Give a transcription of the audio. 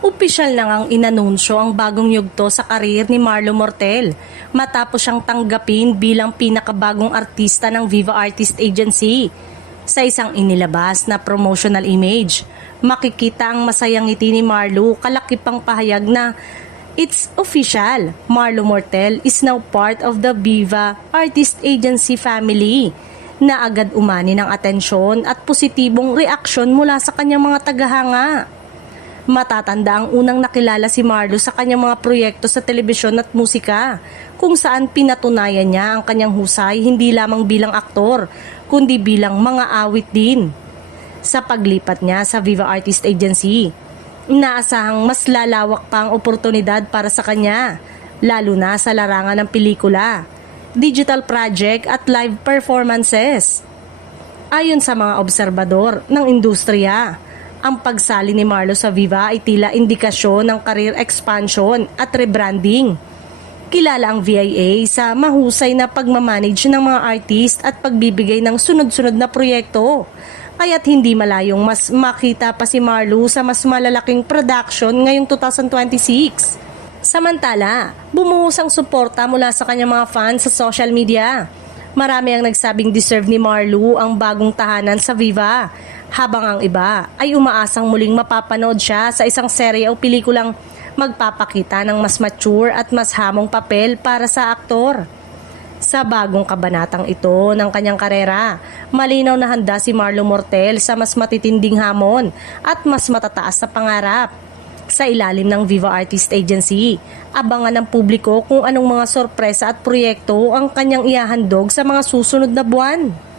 Opisyal na ngang inanunsyo ang bagong yugto sa karir ni Marlo Mortel matapos siyang tanggapin bilang pinakabagong artista ng Viva Artist Agency. Sa isang inilabas na promotional image, makikita ang masayang ngiti ni Marlo kalakipang pahayag na it's official, Marlo Mortel is now part of the Viva Artist Agency family, na agad umani ng atensyon at positibong reaksyon mula sa kanyang mga tagahanga. Matatanda ang unang nakilala si Marlo sa kanyang mga proyekto sa telebisyon at musika, kung saan pinatunayan niya ang kanyang husay hindi lamang bilang aktor, kundi bilang mga awit din. Sa paglipat niya sa Viva Artist Agency, inaasahang mas lalawak pa ang oportunidad para sa kanya, lalo na sa larangan ng pelikula, digital project at live performances. Ayon sa mga obserbador ng industriya, ang pagsali ni Marlo sa Viva ay tila indikasyon ng career expansion at rebranding. Kilala ang VIA sa mahusay na pagmamanage ng mga artist at pagbibigay ng sunod-sunod na proyekto. Kaya't hindi malayong mas makita pa si Marlo sa mas malalaking production ngayong 2026. Samantala, bumuhos ang suporta mula sa kanyang mga fans sa social media. Marami ang nagsabing deserve ni Marlo ang bagong tahanan sa Viva, habang ang iba ay umaasang muling mapapanood siya sa isang serye o pelikulang magpapakita ng mas mature at mas hamong papel para sa aktor. Sa bagong kabanatang ito ng kanyang karera, malinaw na handa si Marlo Mortel sa mas matitinding hamon at mas matataas na pangarap. Sa ilalim ng Viva Artist Agency, abangan ng publiko kung anong mga sorpresa at proyekto ang kanyang ihahandog sa mga susunod na buwan.